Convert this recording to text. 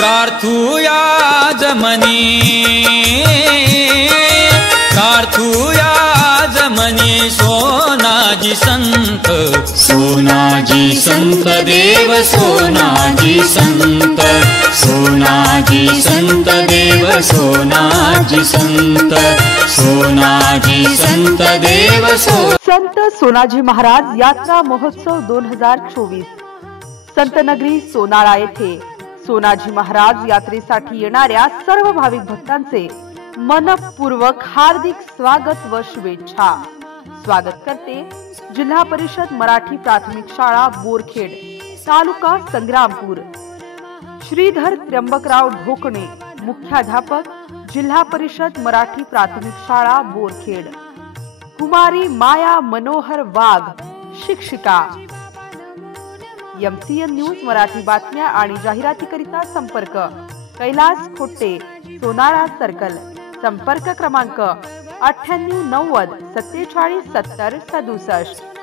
प्रार्थूया जमनी सोनाजी संत, सोनाजी संत देव सोनाजी संत, सोनाजी संत देव सोनाजी संत, सोनाजी संत देव संत सोनाजी महाराज यात्रा महोत्सव 2024 संतनगरी सोनाळा येथे सोनाजी महाराज यात्रेसाठी येणाऱ्या सर्व भाविक भक्तांचे मनपूर्वक हार्दिक स्वागत व शुभेच्छा। स्वागत करते जिल्हा परिषद मराठी प्राथमिक शाळा बोरखेड, तालुका संग्रामपूर। श्रीधर त्र्यंबकराव ढोकणे, मुख्याध्यापक, जिल्हा परिषद मराठी प्राथमिक शाळा बोरखेड। कुमारी माया मनोहर वाघ, शिक्षिका। MCN न्यूज मराठी बातम्या आणि जाहिरातीकरिता संपर्क कैलास खोटे, सोनाळा सर्कल। संपर्क क्रमांक 9890 47 70 67।